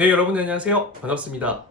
네, 여러분 안녕하세요. 반갑습니다.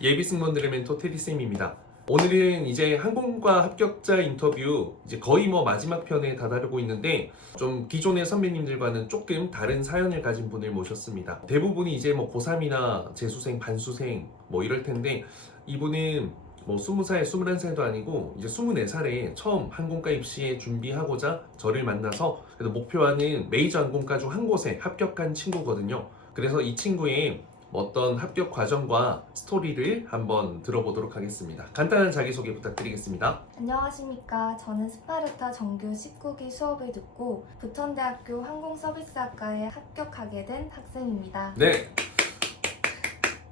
예비 승무원들의 멘토 테디쌤입니다. 오늘은 이제 항공과 합격자 인터뷰 이제 거의 마지막 편에 다다르고 있는데 좀 기존의 선배님들과는 조금 다른 사연을 가진 분을 모셨습니다. 대부분이 이제 고3이나 재수생, 반수생 이럴 텐데 이분은 20살, 21살도 아니고 이제 24살에 처음 항공과 입시에 준비하고자 저를 만나서 그래서 목표하는 메이저 항공과 중 한 곳에 합격한 친구거든요. 그래서 이 친구의 어떤 합격 과정과 스토리를 한번 들어보도록 하겠습니다. 간단한 자기소개 부탁드리겠습니다. 안녕하십니까. 저는 스파르타 정규 19기 수업을 듣고 부천대학교 항공서비스학과에 합격하게 된 학생입니다. 네,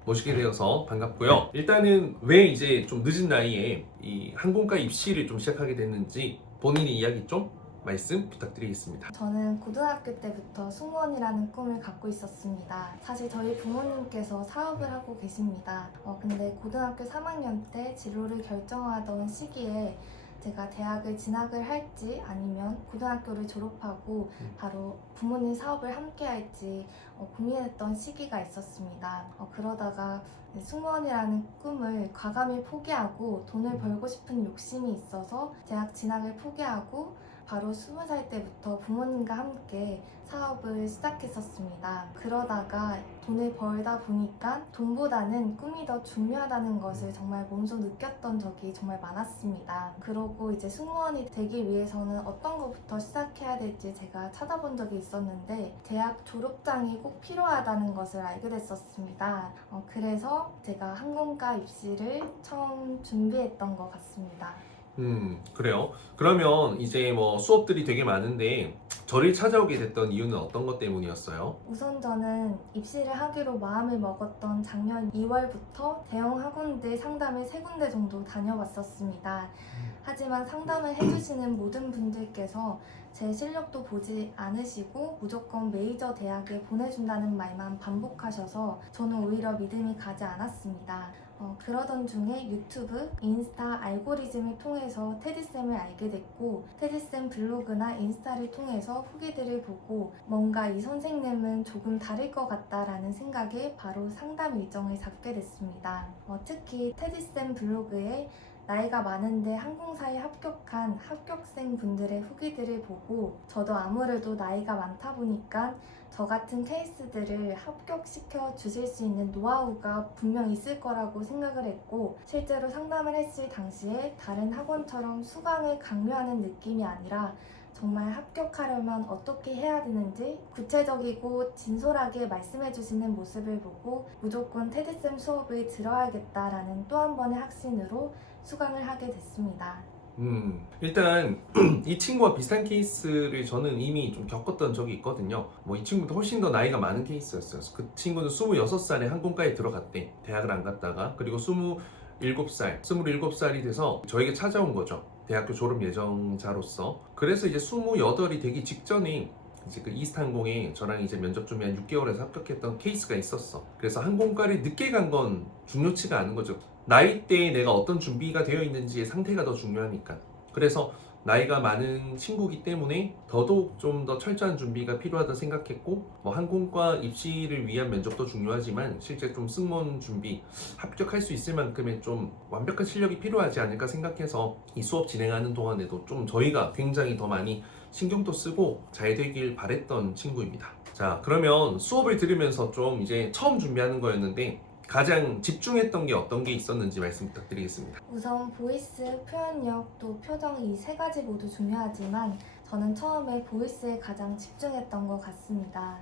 모시게 되어서 반갑고요. 일단은 왜 이제 좀 늦은 나이에 이 항공과 입시를 좀 시작하게 됐는지 본인의 이야기 좀 말씀 부탁드리겠습니다. 저는 고등학교 때부터 승무원이라는 꿈을 갖고 있었습니다. 사실 저희 부모님께서 사업을 하고 계십니다. 근데 고등학교 3학년 때 진로를 결정하던 시기에 제가 대학을 진학을 할지 아니면 고등학교를 졸업하고 바로 부모님 사업을 함께 할지 고민했던 시기가 있었습니다. 그러다가 승무원이라는 꿈을 과감히 포기하고 돈을 벌고 싶은 욕심이 있어서 대학 진학을 포기하고 바로 20살 때부터 부모님과 함께 사업을 시작했었습니다. 그러다가 돈을 벌다 보니까 돈보다는 꿈이 더 중요하다는 것을 정말 몸소 느꼈던 적이 정말 많았습니다. 그러고 이제 승무원이 되기 위해서는 어떤 것부터 시작해야 될지 제가 찾아본 적이 있었는데 대학 졸업장이 꼭 필요하다는 것을 알게 됐었습니다. 그래서 제가 항공과 입시를 처음 준비했던 것 같습니다. 그래요. 그러면 이제 수업들이 되게 많은데 저를 찾아오게 됐던 이유는 어떤 것 때문이었어요? 우선 저는 입시를 하기로 마음을 먹었던 작년 2월부터 대형 학원들 상담을 3군데 정도 다녀봤었습니다. 하지만 상담을 해주시는 모든 분들께서 제 실력도 보지 않으시고 무조건 메이저 대학에 보내준다는 말만 반복하셔서 저는 오히려 믿음이 가지 않았습니다. 그러던 중에 유튜브, 인스타 알고리즘을 통해서 테디쌤을 알게 됐고 테디쌤 블로그나 인스타를 통해서 후기들을 보고 뭔가 이 선생님은 조금 다를 것 같다라는 생각에 바로 상담 일정을 잡게 됐습니다. 특히 테디쌤 블로그에 나이가 많은데 항공사에 합격한 합격생 분들의 후기들을 보고 저도 아무래도 나이가 많다 보니까 저 같은 케이스들을 합격시켜 주실 수 있는 노하우가 분명 있을 거라고 생각을 했고 실제로 상담을 했을 당시에 다른 학원처럼 수강을 강요하는 느낌이 아니라 정말 합격하려면 어떻게 해야 되는지 구체적이고 진솔하게 말씀해 주시는 모습을 보고 무조건 테디쌤 수업을 들어야겠다라는 또 한 번의 확신으로 수강을 하게 됐습니다. 일단 이 친구와 비슷한 케이스를 저는 이미 좀 겪었던 적이 있거든요. 이 친구도 훨씬 더 나이가 많은 케이스였어요. 그 친구는 26살에 항공과에 들어갔대. 대학을 안 갔다가. 그리고 27살이 돼서 저에게 찾아온 거죠. 대학교 졸업 예정자로서. 그래서 이제 28이 되기 직전에 이제 그 이스타항공에 저랑 이제 면접 준비 한 6개월에서 합격했던 케이스가 있었어. 그래서 항공과를 늦게 간 건 중요치가 않은 거죠. 나이대에 내가 어떤 준비가 되어 있는지의 상태가 더 중요하니까. 그래서 나이가 많은 친구기 때문에 더더욱 좀 더 철저한 준비가 필요하다 생각했고 항공과 입시를 위한 면접도 중요하지만 실제 좀 승무원 준비 합격할 수 있을 만큼의 좀 완벽한 실력이 필요하지 않을까 생각해서 이 수업 진행하는 동안에도 좀 저희가 굉장히 더 많이 신경도 쓰고 잘 되길 바랬던 친구입니다. 자, 그러면 수업을 들으면서 좀 이제 처음 준비하는 거였는데 가장 집중했던 게 어떤 게 있었는지 말씀 부탁드리겠습니다. 우선 보이스, 표현력, 또 표정 이 3가지 모두 중요하지만 저는 처음에 보이스에 가장 집중했던 것 같습니다.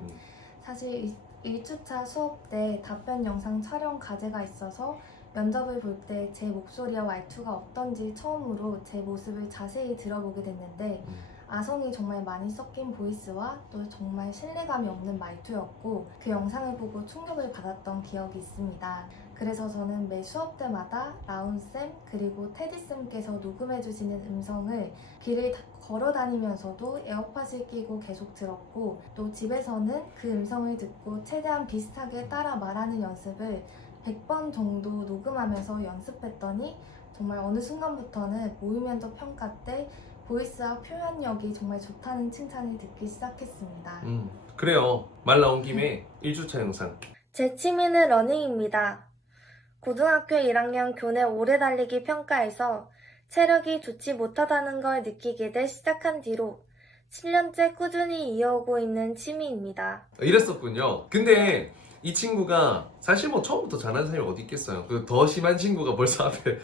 사실 1주차 수업 때 답변 영상 촬영 과제가 있어서 면접을 볼 때 제 목소리와 말투가 어떤지 처음으로 제 모습을 자세히 들어보게 됐는데 아성이 정말 많이 섞인 보이스와 또 정말 신뢰감이 없는 말투였고 그 영상을 보고 충격을 받았던 기억이 있습니다. 그래서 저는 매 수업 때마다 라운쌤 그리고 테디쌤께서 녹음해주시는 음성을 길을 걸어 다니면서도 에어팟을 끼고 계속 들었고 또 집에서는 그 음성을 듣고 최대한 비슷하게 따라 말하는 연습을 100번 정도 녹음하면서 연습했더니 정말 어느 순간부터는 모의 면접 평가 때 보이스와 표현력이 정말 좋다는 칭찬을 듣기 시작했습니다. 그래요. 말 나온 김에 1주차 영상 제 취미는 러닝입니다. 고등학교 1학년 교내 오래 달리기 평가에서 체력이 좋지 못하다는 걸 느끼게 돼 시작한 뒤로 7년째 꾸준히 이어오고 있는 취미입니다. 이랬었군요. 근데 이 친구가 사실 뭐 처음부터 잘하는 사람이 어디 있겠어요. 그 더 심한 친구가 벌써 앞에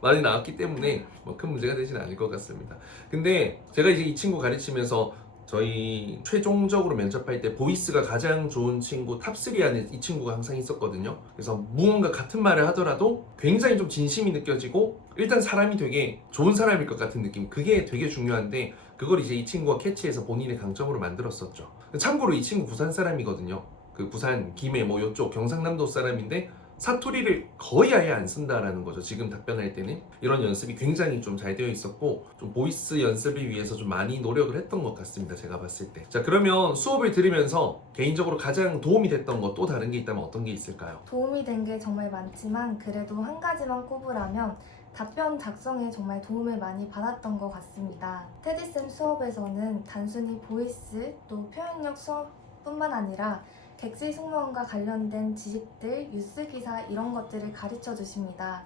많이 나왔기 때문에 뭐 큰 문제가 되지는 않을 것 같습니다. 근데 제가 이제 이 친구 가르치면서 저희 최종적으로 면접할 때 보이스가 가장 좋은 친구 탑3 안에 이 친구가 항상 있었거든요. 그래서 무언가 같은 말을 하더라도 굉장히 좀 진심이 느껴지고 일단 사람이 되게 좋은 사람일 것 같은 느낌, 그게 되게 중요한데 그걸 이제 이 친구가 캐치해서 본인의 강점으로 만들었었죠. 참고로 이 친구 부산 사람이거든요. 그 부산, 김해 뭐 요쪽 경상남도 사람인데 사투리를 거의 아예 안 쓴다라는 거죠. 지금 답변할 때는 이런 연습이 굉장히 좀 잘 되어 있었고 좀 보이스 연습을 위해서 좀 많이 노력을 했던 것 같습니다. 제가 봤을 때. 자, 그러면 수업을 들으면서 개인적으로 가장 도움이 됐던 것 또 다른 게 있다면 어떤 게 있을까요? 도움이 된 게 정말 많지만 그래도 한 가지만 꼽으라면 답변 작성에 정말 도움을 많이 받았던 것 같습니다. 테디쌤 수업에서는 단순히 보이스 또 표현력 수업뿐만 아니라 객실 승무원과 관련된 지식들, 뉴스 기사 이런 것들을 가르쳐 주십니다.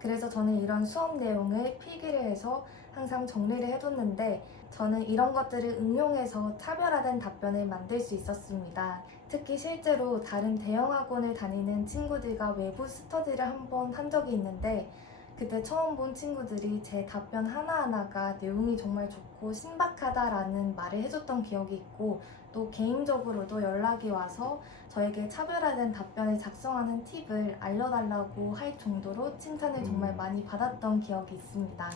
그래서 저는 이런 수업 내용을 필기를 해서 항상 정리를 해뒀는데 저는 이런 것들을 응용해서 차별화된 답변을 만들 수 있었습니다. 특히 실제로 다른 대형 학원을 다니는 친구들과 외부 스터디를 한번 한 적이 있는데 그때 처음 본 친구들이 제 답변 하나하나가 내용이 정말 좋고 신박하다라는 말을 해줬던 기억이 있고 또 개인적으로도 연락이 와서 저에게 차별화된 답변을 작성하는 팁을 알려달라고 할 정도로 칭찬을 정말 많이 받았던 기억이 있습니다.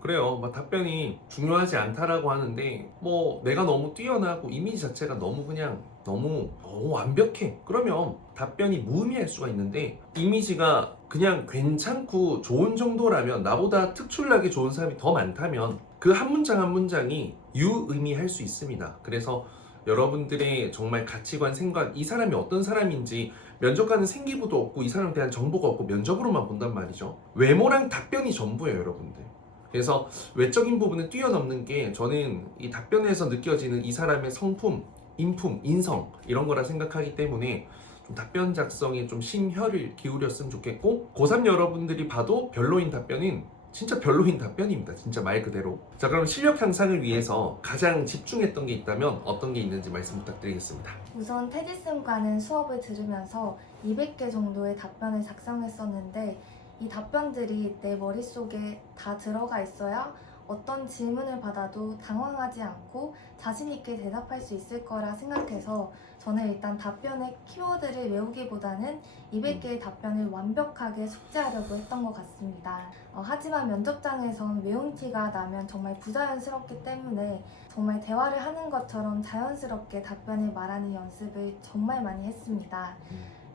그래요. 뭐 답변이 중요하지 않다라고 하는데 뭐 내가 너무 뛰어나고 이미지 자체가 너무 그냥 너무 완벽해. 그러면 답변이 무의미할 수가 있는데 이미지가 그냥 괜찮고 좋은 정도라면 나보다 특출나게 좋은 사람이 더 많다면 그 한 문장 한 문장이 유의미할 수 있습니다. 그래서 여러분들의 정말 가치관, 생각, 이 사람이 어떤 사람인지 면접관은 생기부도 없고 이 사람에 대한 정보가 없고 면접으로만 본단 말이죠. 외모랑 답변이 전부예요, 여러분들. 그래서 외적인 부분을 뛰어넘는 게 저는 이 답변에서 느껴지는 이 사람의 성품, 인품, 인성 이런 거라 생각하기 때문에 좀 답변 작성에 좀 심혈을 기울였으면 좋겠고 고3 여러분들이 봐도 별로인 답변은 진짜 별로인 답변입니다. 진짜 말 그대로. 자, 그럼 실력 향상을 위해서 가장 집중했던 게 있다면 어떤 게 있는지 말씀 부탁드리겠습니다. 우선 테디쌤과는 수업을 들으면서 200개 정도의 답변을 작성했었는데 이 답변들이 내 머릿속에 다 들어가 있어야 어떤 질문을 받아도 당황하지 않고 자신 있게 대답할 수 있을 거라 생각해서 저는 일단 답변의 키워드를 외우기보다는 200개의 답변을 완벽하게 숙지하려고 했던 것 같습니다. 하지만 면접장에선 외운 티가 나면 정말 부자연스럽기 때문에 정말 대화를 하는 것처럼 자연스럽게 답변을 말하는 연습을 정말 많이 했습니다.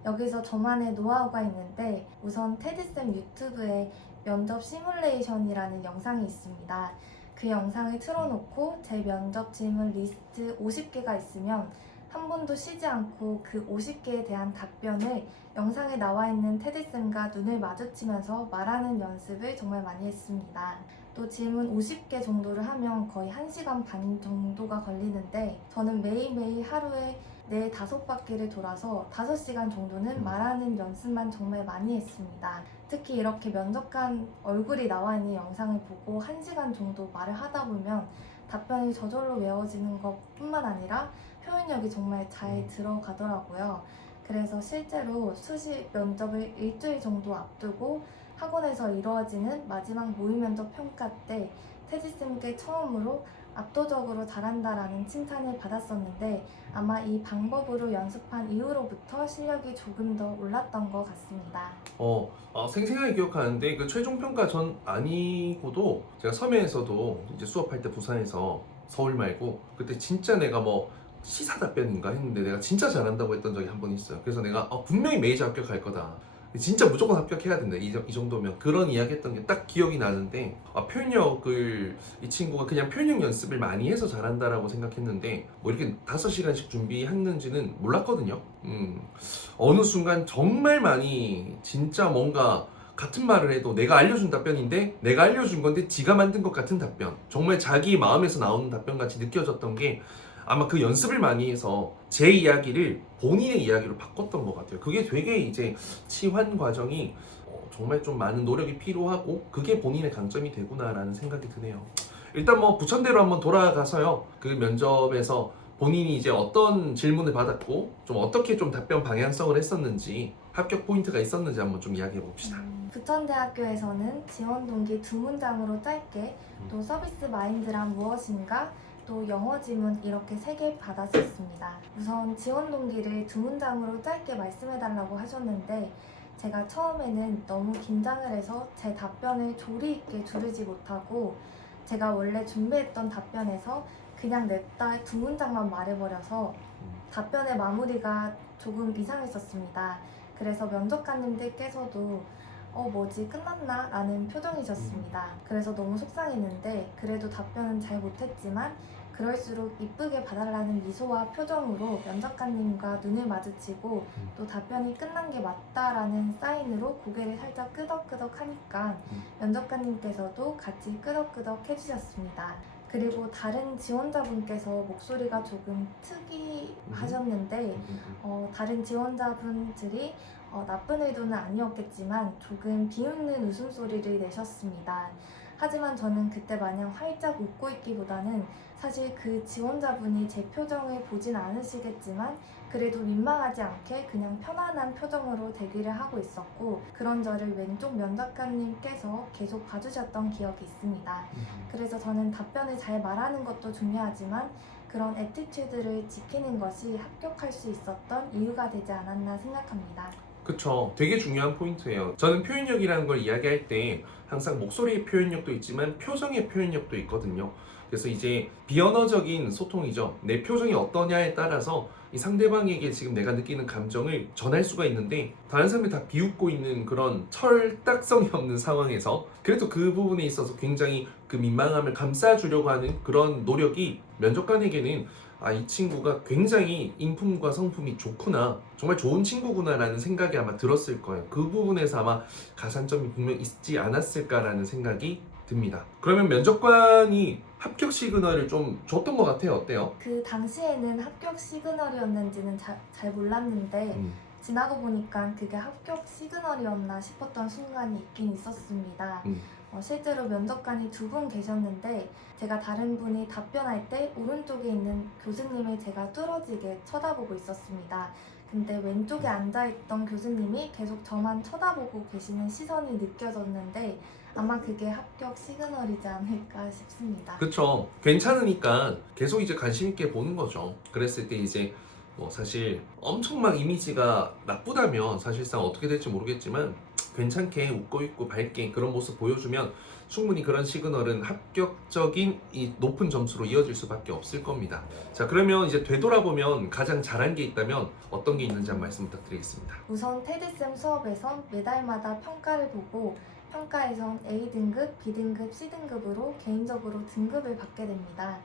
여기서 저만의 노하우가 있는데 우선 테디쌤 유튜브에 면접 시뮬레이션이라는 영상이 있습니다. 그 영상을 틀어놓고 제 면접 질문 리스트 50개가 있으면 한 번도 쉬지 않고 그 50개에 대한 답변을 영상에 나와 있는 테디쌤과 눈을 마주치면서 말하는 연습을 정말 많이 했습니다. 또 질문 50개 정도를 하면 거의 1시간 반 정도가 걸리는데 저는 매일매일 하루에 4-5바퀴를 돌아서 5시간 정도는 말하는 연습만 정말 많이 했습니다. 특히 이렇게 면접관 얼굴이 나와 있는 영상을 보고 1시간 정도 말을 하다 보면 답변이 저절로 외워지는 것뿐만 아니라 표현력이 정말 잘 들어가더라고요. 그래서 실제로 수시 면접을 일주일 정도 앞두고 학원에서 이루어지는 마지막 모의 면접 평가 때 테디쌤께 처음으로 압도적으로 잘한다라는 칭찬을 받았었는데 아마 이 방법으로 연습한 이후로부터 실력이 조금 더 올랐던 것 같습니다. 생생하게 기억하는데 그 최종평가 전 아니고도 제가 섬에서도 이제 수업할 때 부산에서 서울 말고 그때 진짜 내가 뭐 시사 답변인가 했는데 내가 진짜 잘한다고 했던 적이 한 번 있어요. 그래서 내가 분명히 메이저 합격할 거다. 진짜 무조건 합격해야 된다. 이 정도면 그런 이야기 했던 게 딱 기억이 나는데 표현력을 이 친구가 그냥 표현력 연습을 많이 해서 잘한다라고 생각했는데 뭐 이렇게 5시간씩 준비했는지는 몰랐거든요. 어느 순간 정말 많이 진짜 뭔가 같은 말을 해도 내가 알려준 답변인데 내가 알려준 건데 지가 만든 것 같은 답변, 정말 자기 마음에서 나오는 답변 같이 느껴졌던 게 아마 그 연습을 많이 해서 제 이야기를 본인의 이야기로 바꿨던 것 같아요. 그게 되게 이제 치환 과정이 정말 좀 많은 노력이 필요하고 그게 본인의 강점이 되구나라는 생각이 드네요. 일단 뭐 부천대로 한번 돌아가서요. 그 면접에서 본인이 이제 어떤 질문을 받았고 좀 어떻게 좀 답변 방향성을 했었는지 합격 포인트가 있었는지 한번 좀 이야기해 봅시다. 부천대학교에서는 지원 동기 두 문장으로 짧게 또 서비스 마인드란 무엇인가 또 영어 지문 이렇게 3개 받았었습니다. 우선 지원 동기를 두 문장으로 짧게 말씀해달라고 하셨는데 제가 처음에는 너무 긴장을 해서 제 답변을 조리 있게 두르지 못하고 제가 원래 준비했던 답변에서 그냥 냅다 두 문장만 말해버려서 답변의 마무리가 조금 이상했었습니다. 그래서 면접관님들께서도 뭐지 끝났나? 라는 표정이셨습니다. 그래서 너무 속상했는데 그래도 답변은 잘 못했지만 그럴수록 이쁘게 봐달라는 미소와 표정으로 면접관님과 눈을 마주치고 또 답변이 끝난 게 맞다라는 사인으로 고개를 살짝 끄덕끄덕 하니까 면접관님께서도 같이 끄덕끄덕 해주셨습니다. 그리고 다른 지원자분께서 목소리가 조금 특이하셨는데 다른 지원자분들이 나쁜 의도는 아니었겠지만 조금 비웃는 웃음소리를 내셨습니다. 하지만 저는 그때 마냥 활짝 웃고 있기보다는 사실 그 지원자분이 제 표정을 보진 않으시겠지만 그래도 민망하지 않게 그냥 편안한 표정으로 대기를 하고 있었고 그런 저를 왼쪽 면접관님께서 계속 봐주셨던 기억이 있습니다. 그래서 저는 답변을 잘 말하는 것도 중요하지만 그런 애티튜드를 지키는 것이 합격할 수 있었던 이유가 되지 않았나 생각합니다. 그쵸. 되게 중요한 포인트예요. 저는 표현력이라는 걸 이야기할 때 항상 목소리의 표현력도 있지만 표정의 표현력도 있거든요. 그래서 이제 비언어적인 소통이죠. 내 표정이 어떠냐에 따라서 이 상대방에게 지금 내가 느끼는 감정을 전할 수가 있는데 다른 사람이 다 비웃고 있는 그런 철딱성이 없는 상황에서 그래도 그 부분에 있어서 굉장히 그 민망함을 감싸주려고 하는 그런 노력이 면접관에게는 이 친구가 굉장히 인품과 성품이 좋구나, 정말 좋은 친구구나라는 생각이 아마 들었을 거예요. 그 부분에서 아마 가산점이 분명 있지 않았을까라는 생각이 듭니다. 그러면 면접관이 합격 시그널을 좀 줬던 것 같아요. 어때요? 그 당시에는 합격 시그널이었는지는 잘 몰랐는데 지나고 보니까 그게 합격 시그널이었나 싶었던 순간이 있긴 있었습니다. 실제로 면접관이 2분 계셨는데 제가 다른 분이 답변할 때 오른쪽에 있는 교수님을 제가 뚫어지게 쳐다보고 있었습니다. 근데 왼쪽에 앉아있던 교수님이 계속 저만 쳐다보고 계시는 시선이 느껴졌는데 아마 그게 합격 시그널이지 않을까 싶습니다. 그쵸. 괜찮으니까 계속 이제 관심 있게 보는 거죠. 그랬을 때 이제 뭐 사실 엄청 막 이미지가 나쁘다면 사실상 어떻게 될지 모르겠지만 괜찮게 웃고 있고 밝게 그런 모습 보여주면 충분히 그런 시그널은 합격적인 이 높은 점수로 이어질 수밖에 없을 겁니다. 자, 그러면 이제 되돌아보면 가장 잘한 게 있다면 어떤 게 있는지 한 말씀 부탁드리겠습니다. 우선 테디쌤 수업에선 매달마다 평가를 보고 평가에선 A등급, B등급, C등급으로 개인적으로 등급을 받게 됩니다.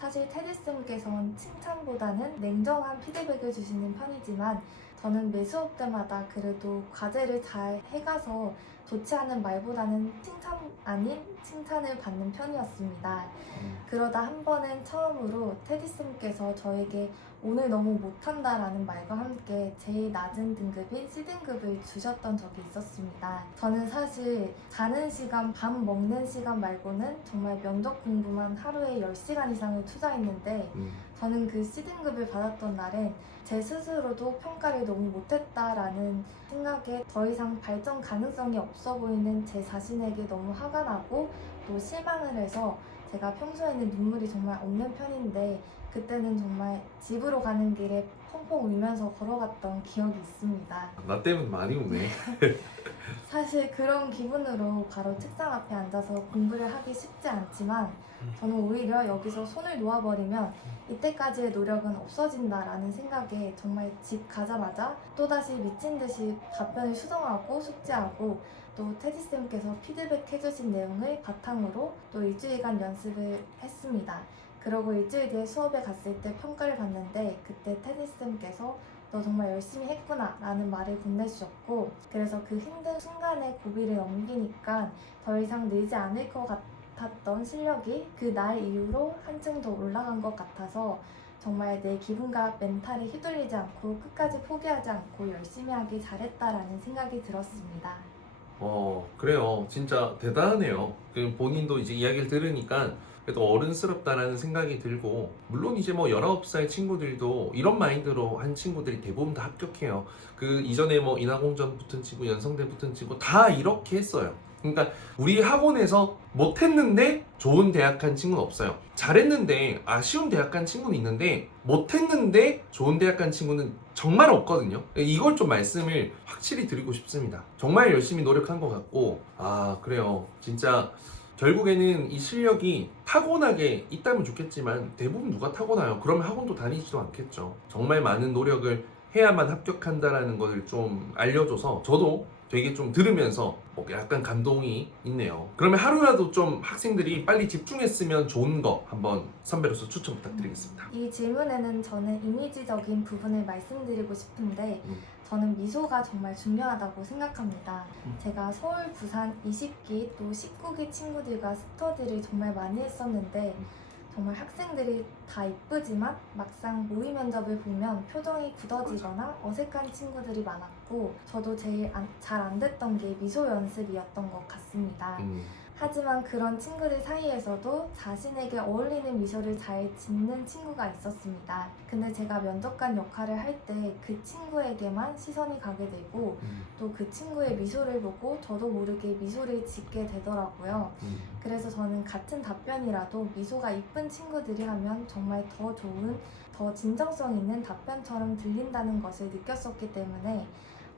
사실 테디쌤께서는 칭찬보다는 냉정한 피드백을 주시는 편이지만 저는 매 수업 때마다 그래도 과제를 잘 해가서 좋지 않은 말보다는 칭찬 아닌 칭찬을 받는 편이었습니다. 그러다 한 번은 처음으로 테디쌤께서 저에게 오늘 너무 못한다라는 말과 함께 제일 낮은 등급인 C등급을 주셨던 적이 있었습니다. 저는 사실 자는 시간, 밥 먹는 시간 말고는 정말 면접 공부만 하루에 10시간 이상을 투자했는데 저는 그 C등급을 받았던 날엔 제 스스로도 평가를 너무 못했다라는 생각에 더 이상 발전 가능성이 없어 보이는 제 자신에게 너무 화가 나고 또 실망을 해서 제가 평소에는 눈물이 정말 없는 편인데 그때는 정말 집으로 가는 길에 펑펑 울면서 걸어갔던 기억이 있습니다. 나 때문에 많이 우네. 사실 그런 기분으로 바로 책상 앞에 앉아서 공부를 하기 쉽지 않지만 저는 오히려 여기서 손을 놓아버리면 이때까지의 노력은 없어진다라는 생각에 정말 집 가자마자 또다시 미친 듯이 답변을 수정하고 숙지하고 또 테디쌤께서 피드백 해주신 내용을 바탕으로 또 일주일간 연습을 했습니다. 그러고 일주일 뒤에 수업에 갔을 때 평가를 받는데 그때 테디쌤께서 너 정말 열심히 했구나 라는 말을 건네주셨고 그래서 그 힘든 순간에 고비를 넘기니까 더 이상 늘지 않을 것 같았던 실력이 그 날 이후로 한층 더 올라간 것 같아서 정말 내 기분과 멘탈에 휘둘리지 않고 끝까지 포기하지 않고 열심히 하길 잘했다라는 생각이 들었습니다. 그래요. 진짜 대단하네요. 그 본인도 이제 이야기를 들으니까 그래도 어른스럽다라는 생각이 들고, 물론 이제 뭐 19살 친구들도 이런 마인드로 한 친구들이 대부분 다 합격해요. 그 이전에 뭐 인하공전 붙은 친구, 연성대 붙은 친구 다 이렇게 했어요. 그러니까 우리 학원에서 못했는데 좋은 대학 간 친구는 없어요. 잘했는데 아쉬운 대학 간 친구는 있는데 못했는데 좋은 대학 간 친구는 정말 없거든요. 이걸 좀 말씀을 확실히 드리고 싶습니다. 정말 열심히 노력한 것 같고, 그래요. 진짜 결국에는 이 실력이 타고나게 있다면 좋겠지만 대부분 누가 타고나요? 그러면 학원도 다니지도 않겠죠. 정말 많은 노력을 해야만 합격한다라는 것을 좀 알려줘서 저도 되게 좀 들으면서 약간 감동이 있네요. 그러면 하루라도 좀 학생들이 빨리 집중했으면 좋은 거 한번 선배로서 추천 부탁드리겠습니다. 이 질문에는 저는 이미지적인 부분을 말씀드리고 싶은데 저는 미소가 정말 중요하다고 생각합니다. 제가 서울, 부산 20기 또 19기 친구들과 스터디를 정말 많이 했었는데 정말 학생들이 다 이쁘지만 막상 모의 면접을 보면 표정이 굳어지거나 어색한 친구들이 많았고 저도 제일 잘 안 됐던 게 미소 연습이었던 것 같습니다. 하지만 그런 친구들 사이에서도 자신에게 어울리는 미소를 잘 짓는 친구가 있었습니다. 근데 제가 면접관 역할을 할 때 그 친구에게만 시선이 가게 되고 또 그 친구의 미소를 보고 저도 모르게 미소를 짓게 되더라고요. 그래서 저는 같은 답변이라도 미소가 이쁜 친구들이 하면 정말 더 좋은, 더 진정성 있는 답변처럼 들린다는 것을 느꼈었기 때문에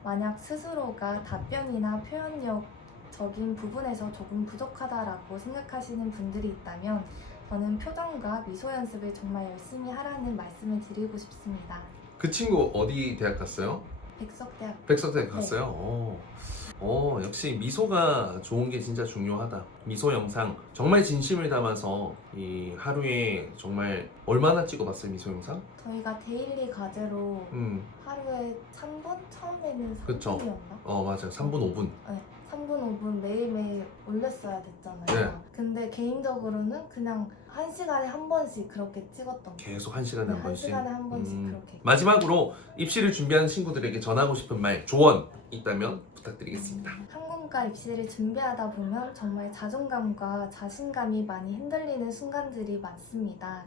만약 스스로가 답변이나 표현력 적인 부분에서 조금 부족하다라고 생각하시는 분들이 있다면 저는 표정과 미소 연습을 정말 열심히 하라는 말씀을 드리고 싶습니다. 그 친구 어디 대학 갔어요? 백석대학. 백석대학 갔어요? 역시 미소가 좋은 게 진짜 중요하다. 미소 영상 정말 진심을 담아서 이 하루에 정말 얼마나 찍어봤어요, 미소 영상? 저희가 데일리 과제로 하루에 3분? 처음에는 그쵸. 3분이었나? 맞아요. 3분, 5분. 네, 3분, 5분 매일매일 올렸어야 됐잖아요. 네. 근데 개인적으로는 그냥 1시간에 한 번씩 그렇게 찍었던 거. 계속 1시간에 한 번씩. 1시간에 한 번씩 그렇게. 마지막으로 입시를 준비하는 친구들에게 전하고 싶은 말, 조언 있다면 부탁드리겠습니다. 항공과 입시를 준비하다 보면 정말 자존감과 자신감이 많이 흔들리는 순간들이 많습니다.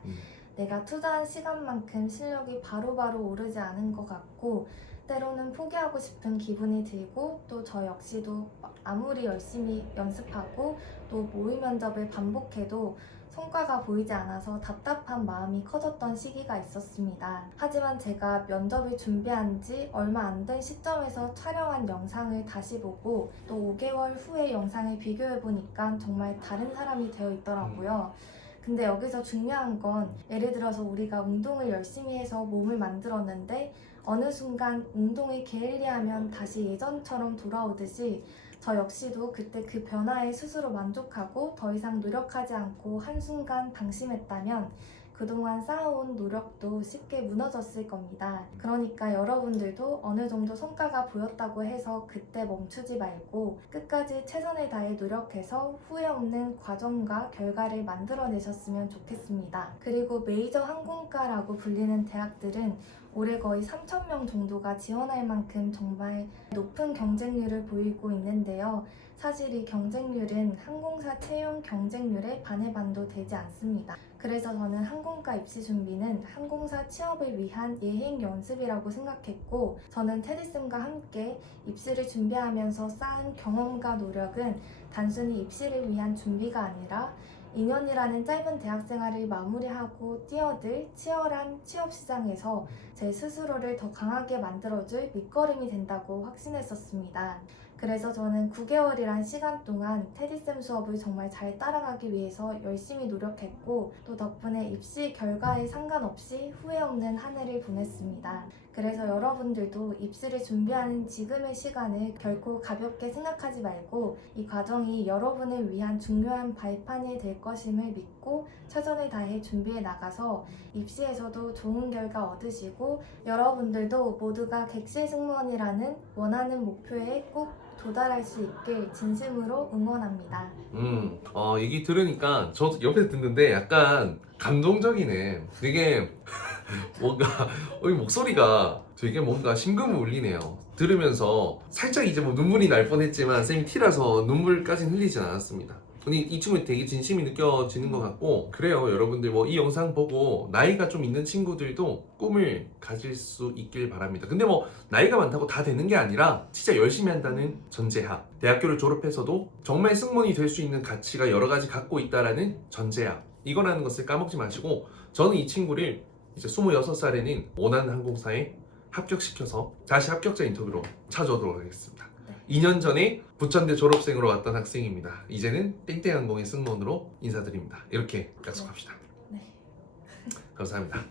내가 투자한 시간만큼 실력이 바로바로 오르지 않은 것 같고 때로는 포기하고 싶은 기분이 들고 또 저 역시도 아무리 열심히 연습하고 또 모의 면접을 반복해도 성과가 보이지 않아서 답답한 마음이 커졌던 시기가 있었습니다. 하지만 제가 면접을 준비한 지 얼마 안 된 시점에서 촬영한 영상을 다시 보고 또 5개월 후의 영상을 비교해보니까 정말 다른 사람이 되어 있더라고요. 근데 여기서 중요한 건 예를 들어서 우리가 운동을 열심히 해서 몸을 만들었는데 어느 순간 운동을 게을리하면 다시 예전처럼 돌아오듯이 저 역시도 그때 그 변화에 스스로 만족하고 더 이상 노력하지 않고 한순간 방심했다면 그동안 쌓아온 노력도 쉽게 무너졌을 겁니다. 그러니까 여러분들도 어느 정도 성과가 보였다고 해서 그때 멈추지 말고 끝까지 최선을 다해 노력해서 후회 없는 과정과 결과를 만들어내셨으면 좋겠습니다. 그리고 메이저 항공과라고 불리는 대학들은 올해 거의 3,000명 정도가 지원할 만큼 정말 높은 경쟁률을 보이고 있는데요. 사실 이 경쟁률은 항공사 채용 경쟁률의 반의 반도 되지 않습니다. 그래서 저는 항공과 입시 준비는 항공사 취업을 위한 예행 연습이라고 생각했고 저는 테디쌤과 함께 입시를 준비하면서 쌓은 경험과 노력은 단순히 입시를 위한 준비가 아니라 2년이라는 짧은 대학생활을 마무리하고 뛰어들 치열한 취업시장에서 제 스스로를 더 강하게 만들어줄 밑거름이 된다고 확신했었습니다. 그래서 저는 9개월이란 시간 동안 테디쌤 수업을 정말 잘 따라가기 위해서 열심히 노력했고 또 덕분에 입시 결과에 상관없이 후회 없는 한 해를 보냈습니다. 그래서 여러분들도 입시를 준비하는 지금의 시간을 결코 가볍게 생각하지 말고 이 과정이 여러분을 위한 중요한 발판이 될 것임을 믿고 최선을 다해 준비해 나가서 입시에서도 좋은 결과 얻으시고 여러분들도 모두가 객실 승무원이라는 원하는 목표에 꼭 도달할 수 있길 진심으로 응원합니다. 얘기 들으니까 저도 옆에 듣는데 약간 감동적이네. 되게 뭔가 이 목소리가 되게 뭔가 심금을 울리네요. 들으면서 살짝 이제 뭐 눈물이 날 뻔했지만 쌤이 T라서 눈물까지는 흘리진 않았습니다. 근데 이 친구 되게 진심이 느껴지는 것 같고 그래요. 여러분들 뭐 이 영상 보고 나이가 좀 있는 친구들도 꿈을 가질 수 있길 바랍니다. 근데 뭐 나이가 많다고 다 되는 게 아니라 진짜 열심히 한다는 전제하, 대학교를 졸업해서도 정말 승무원이 될 수 있는 가치가 여러 가지 갖고 있다라는 전제하, 이거라는 것을 까먹지 마시고 저는 이 친구를 이제 26살에는 원하는 항공사에 합격시켜서 다시 합격자 인터뷰로 찾아오도록 하겠습니다. 네. 2년 전에 부천대 졸업생으로 왔던 학생입니다. 이제는 땡땡항공의 승무원으로 인사드립니다. 이렇게 약속합시다. 네. 감사합니다.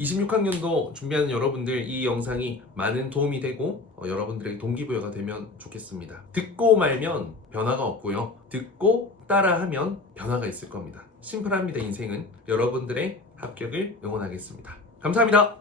26학년도 준비하는 여러분들 이 영상이 많은 도움이 되고 여러분들에게 동기부여가 되면 좋겠습니다. 듣고 말면 변화가 없고요. 듣고 따라하면 변화가 있을 겁니다. 심플합니다. 인생은. 여러분들의 합격을 응원하겠습니다. 감사합니다.